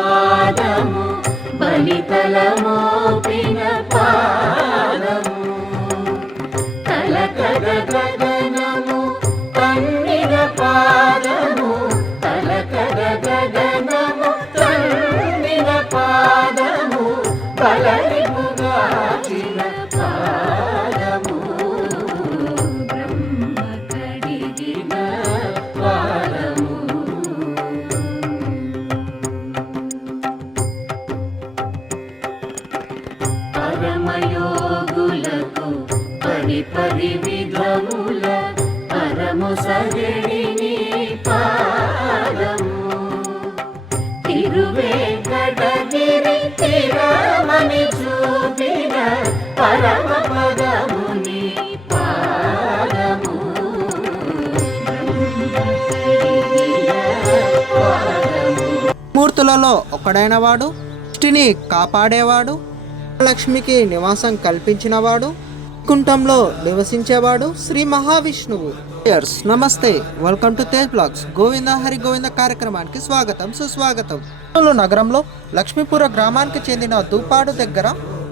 పాదము బలితలమోపిన పాదము తలకద గగనము తన్నిన పాదము తలకద గగనము తన్నిన పాదము బలరిపుగాచిన పాదము బ్రహ్మ కడిగిన పాదము పరమయోగులకు పరి విధముల పరము సగడిని పాదము తిరువేంకటగిరి తిరమని చూపిన పరమ పదముని పాదము మూర్తులలో ఒకడైన వాడు సృష్టిని కాపాడేవాడు, లక్ష్మికి నివాసం కల్పించినవాడు, కుంఠంలో నివసించేవాడు శ్రీ మహావిష్ణువు. నమస్తే, welcome to Tej blogs. Govinda Hari Govinda కార్యక్రమానికి స్వాగతం సుస్వాగతం. నగరంలో లక్ష్మీపుర గ్రామానికి చెందిన దూపాడు దగ్గర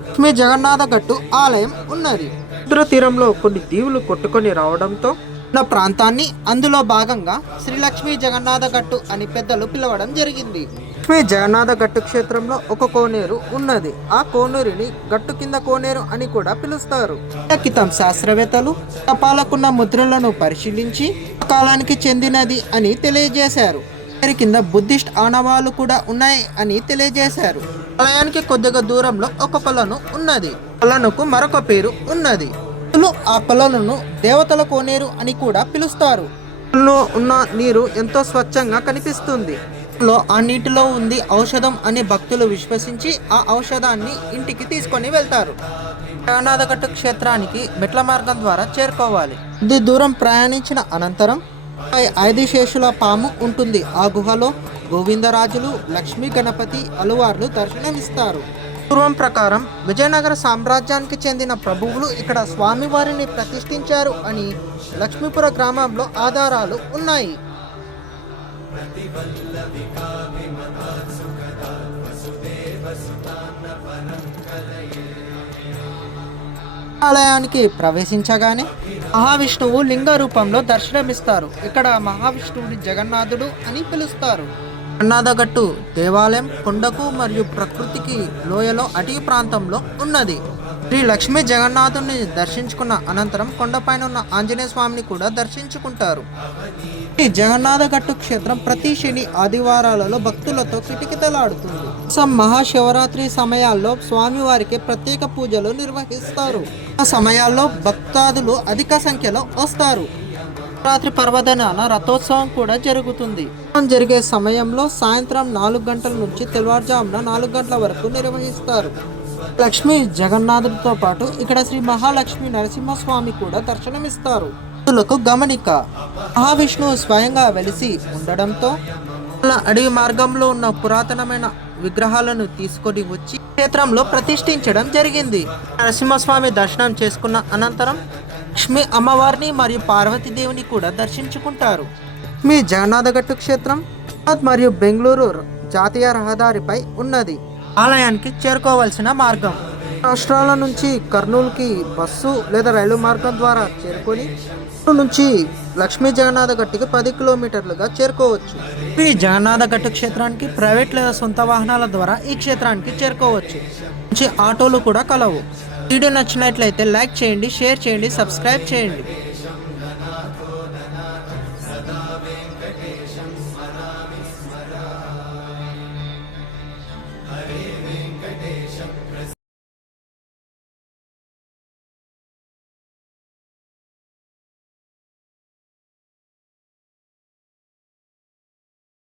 లక్ష్మీ జగన్నాథ గట్టు ఆలయం ఉన్నది. సముద్ర తీరంలో కొన్ని దీవులు కొట్టుకొని రావడంతో ఉన్న ప్రాంతాన్ని అందులో భాగంగా శ్రీ లక్ష్మీ జగన్నాథ గట్టు అని పెద్దలు పిలవడం జరిగింది. లక్ష్మీ జగన్నాథ గట్టు క్షేత్రంలో ఒక కోనేరు ఉన్నది. ఆ కోనేరుని గట్టు కింద కోనేరు అని కూడా పిలుస్తారు. క్రితం శాస్త్రవేత్తలు తపాలకున్న ముద్రలను పరిశీలించి కాలానికి చెందినది అని తెలియజేశారు. కోనేరు కింద బుద్ధిస్ట్ ఆనవాళ్లు కూడా ఉన్నాయి అని తెలియజేశారు. ఆలయానికి కొద్దిగా దూరంలో ఒక కొలను ఉన్నది. కొలనుకు మరొక పేరు ఉన్నది. ఆ కొలనును దేవతల కోనేరు అని కూడా పిలుస్తారు. ఉన్న నీరు ఎంతో స్వచ్ఛంగా కనిపిస్తుంది. ఆ నీటిలో ఉంది ఔషధం అని భక్తులు విశ్వసించి ఆ ఔషధాన్ని ఇంటికి తీసుకొని వెళ్తారు. జగన్నాథగట్టు క్షేత్రానికి మెట్ల మార్గం ద్వారా చేరుకోవాలి. కొద్ది దూరం ప్రయాణించిన అనంతరం ఐదిశేషుల పాము ఉంటుంది. ఆ గుహలో గోవిందరాజులు, లక్ష్మీ గణపతి అలువార్లు దర్శనమిస్తారు. పూర్వం ప్రకారం విజయనగర సామ్రాజ్యానికి చెందిన ప్రభువులు ఇక్కడ స్వామివారిని ప్రతిష్ఠించారు అని లక్ష్మీపుర గ్రామంలో ఆధారాలు ఉన్నాయి. ఆలయానికి ప్రవేశించగానే మహావిష్ణువు లింగ రూపంలో దర్శనమిస్తారు. ఇక్కడ మహావిష్ణువుని జగన్నాథుడు అని పిలుస్తారు. జగన్నాథగట్టు దేవాలయం కొండకు మరియు ప్రకృతికి లోయలో అటవీ ప్రాంతంలో ఉన్నది. శ్రీ లక్ష్మీ జగన్నాథుని దర్శించుకున్న అనంతరం కొండపైన ఉన్న ఆంజనేయ స్వామిని కూడా దర్శించుకుంటారు. ఈ జగన్నాథగట్టు క్షేత్రం ప్రతి శని ఆదివారాలలో భక్తులతో కిటకిటలాడుతుంది. మహాశివరాత్రి సమయాల్లో స్వామివారికి ప్రత్యేక పూజలు నిర్వహిస్తారు. ఆ సమయాల్లో భక్తాదులు అధిక సంఖ్యలో వస్తారు. రాత్రి పర్వదినాన రథోత్సవం కూడా జరుగుతుంది. జరిగే సమయంలో సాయంత్రం 4 గంటల నుంచి తెల్లవారుజామున 4 గంటల వరకు నిర్వహిస్తారు. లక్ష్మీ జగన్నాథుడితో పాటు ఇక్కడ శ్రీ మహాలక్ష్మి నరసింహస్వామి కూడా దర్శనమిస్తారు. గమనిక, మహావిష్ణువు స్వయంగా వెలిసి ఉండడంతో అడవి మార్గంలో ఉన్న పురాతనమైన విగ్రహాలను తీసుకొని వచ్చి క్షేత్రంలో ప్రతిష్ఠించడం జరిగింది. నరసింహస్వామి దర్శనం చేసుకున్న అనంతరం లక్ష్మీ అమ్మవారిని మరియు పార్వతీదేవిని కూడా దర్శించుకుంటారు. మీ జగన్నాథగట్టు క్షేత్రం మరియు బెంగళూరు జాతీయ రహదారిపై ఉన్నది. ఆలయానికి చేరుకోవాల్సిన మార్గం రాష్ట్రాల నుంచి కర్నూలుకి బస్సు లేదా రైలు మార్గం ద్వారా చేరుకొని నుంచి లక్ష్మీ జగన్నాథగట్టుకి 10 కిలోమీటర్లుగా చేరుకోవచ్చు. ఈ జగన్నాథగట్టు క్షేత్రానికి ప్రైవేట్ లేదా సొంత వాహనాల ద్వారా ఈ క్షేత్రానికి చేరుకోవచ్చు. మంచి ఆటోలు కూడా కలవు. వీడియో నచ్చినట్లయితే లైక్ చేయండి, షేర్ చేయండి, సబ్స్క్రైబ్ చేయండి.